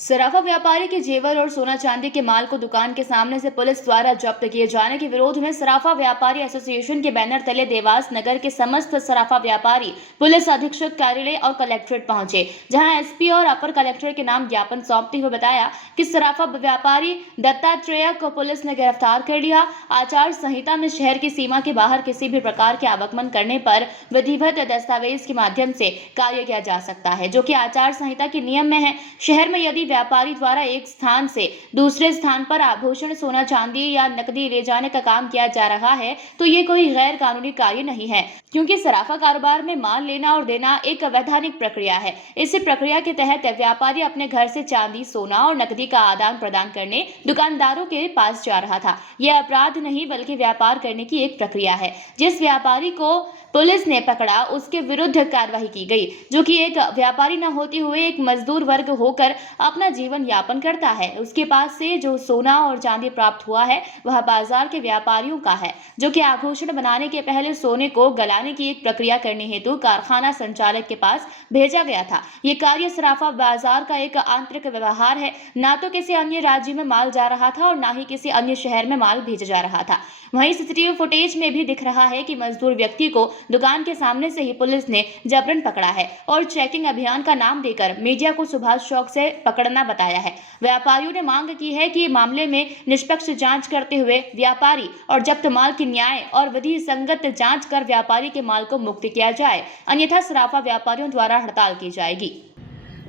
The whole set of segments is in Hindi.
सराफा व्यापारी के जेवर और सोना चांदी के माल को दुकान के सामने से पुलिस द्वारा जब्त किए जाने के विरोध में सराफा व्यापारी एसोसिएशन के बैनर तले देवास नगर के समस्त सराफा व्यापारी पुलिस अधीक्षक कार्यालय और कलेक्ट्रेट पहुंचे, जहां एसपी और अपर कलेक्टर के नाम ज्ञापन सौंपते हुए बताया कि सराफा व्यापारी दत्तात्रेय को पुलिस ने गिरफ्तार कर लिया। आचार संहिता में शहर की सीमा के बाहर किसी भी प्रकार के आवागमन करने पर विधिवत दस्तावेज के माध्यम से कार्य किया जा सकता है, जो कि आचार संहिता के नियम में है। शहर में यदि व्यापारी द्वारा एक स्थान से दूसरे स्थान पर आभूषण, सोना चांदी या नकदी ले जाने का काम किया जा रहा है तो ये कोई गैर कानूनी कार्य नहीं है, क्योंकि सराफा कारोबार में माल लेना और देना एक वैधानिक प्रक्रिया है। इस प्रक्रिया के तहत व्यापारी अपने घर से चांदी, सोना और नकदी का आदान प्रदान करने दुकानदारों के पास जा रहा था। यह अपराध नहीं बल्कि व्यापार करने की एक प्रक्रिया है। जिस व्यापारी को पुलिस ने पकड़ा उसके विरुद्ध कार्रवाई की गई, जो कि एक व्यापारी न होते हुए एक मजदूर वर्ग होकर अपना जीवन यापन करता है। उसके पास से जो सोना और चांदी प्राप्त हुआ है वह बाजार के व्यापारियों का है, जो कि आभूषण बनाने के पहले सोने को गलाने की एक प्रक्रिया करने हेतु कारखाना संचालक के पास भेजा गया था। ये कार्य सराफा बाजार का एक आंतरिक व्यवहार है। ना तो किसी अन्य राज्य में माल जा रहा था और ना ही किसी अन्य शहर में माल भेजा जा रहा था। वहीं सीसीटीवी फुटेज में भी दिख रहा है कि मजदूर व्यक्ति को दुकान के सामने से ही पुलिस ने जबरन पकड़ा है और चेकिंग अभियान का नाम देकर मीडिया को सुभाष चौक से पकड़ना बताया है। व्यापारियों ने मांग की है कि मामले में निष्पक्ष जांच करते हुए व्यापारी और जब्त माल की न्याय और विधि संगत जांच कर व्यापारी के माल को मुक्त किया जाए, अन्यथा सराफा व्यापारियों द्वारा हड़ताल की जाएगी।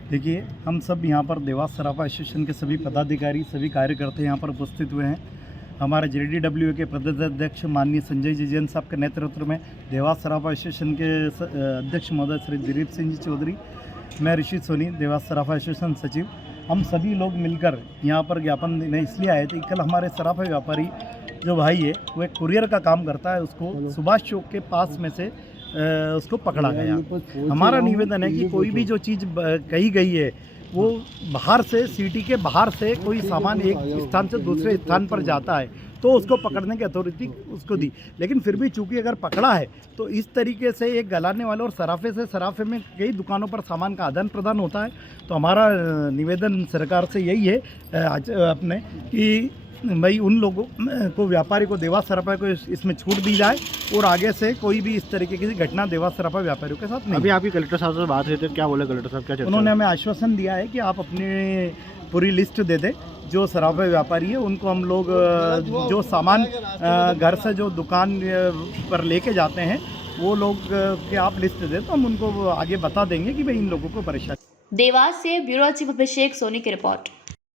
देखिए, हम सब यहाँ पर देवास सराफा एसोसिएशन के सभी पदाधिकारी, सभी कार्यकर्ता यहाँ पर उपस्थित हुए हैं। हमारे JDWA के प्रदेश अध्यक्ष माननीय संजय जी जैन साहब के नेतृत्व में देवास सराफा एसोसिएशन के अध्यक्ष महोदय श्री दिलीप सिंह जी चौधरी, मैं ऋषि सोनी, देवास सराफा एसोसिएशन सचिव, हम सभी लोग मिलकर यहाँ पर ज्ञापन देने इसलिए आए थे। कल हमारे सराफा व्यापारी जो भाई है वो एक कुरियर का काम करता है, उसको सुभाष चौक के पास में से उसको पकड़ा गया। हमारा निवेदन है कि कोई भी जो चीज़ कही गई है वो बाहर से, सिटी के बाहर से कोई सामान एक स्थान से दूसरे स्थान पर जाता है तो उसको पकड़ने की अथॉरिटी उसको दी, लेकिन फिर भी चूंकि अगर पकड़ा है तो इस तरीके से एक गलाने वाले और सराफे से, सराफे में कई दुकानों पर सामान का आदान प्रदान होता है। तो हमारा निवेदन सरकार से यही है अपने कि भाई उन लोगों को, व्यापारी को, देवास सराफा को इसमें छूट दी जाए और आगे से कोई भी इस तरीके की घटना देवास सराफा व्यापारियों के साथ नहीं। अभी आपकी कलेक्टर साहब से बात हुई थी, क्या बोले कलेक्टर साहब? क्या उन्होंने हमें आश्वासन दिया है कि आप अपनी पूरी लिस्ट दे दें जो सराफा व्यापारी है उनको हम लोग जो सामान घर से जो दुकान पर लेके जाते हैं वो लोग के आप लिस्ट दें तो हम उनको आगे बता देंगे कि भाई इन लोगों को परेशानी। देवास से ब्यूरो चीफ अभिषेक सोनी की रिपोर्ट।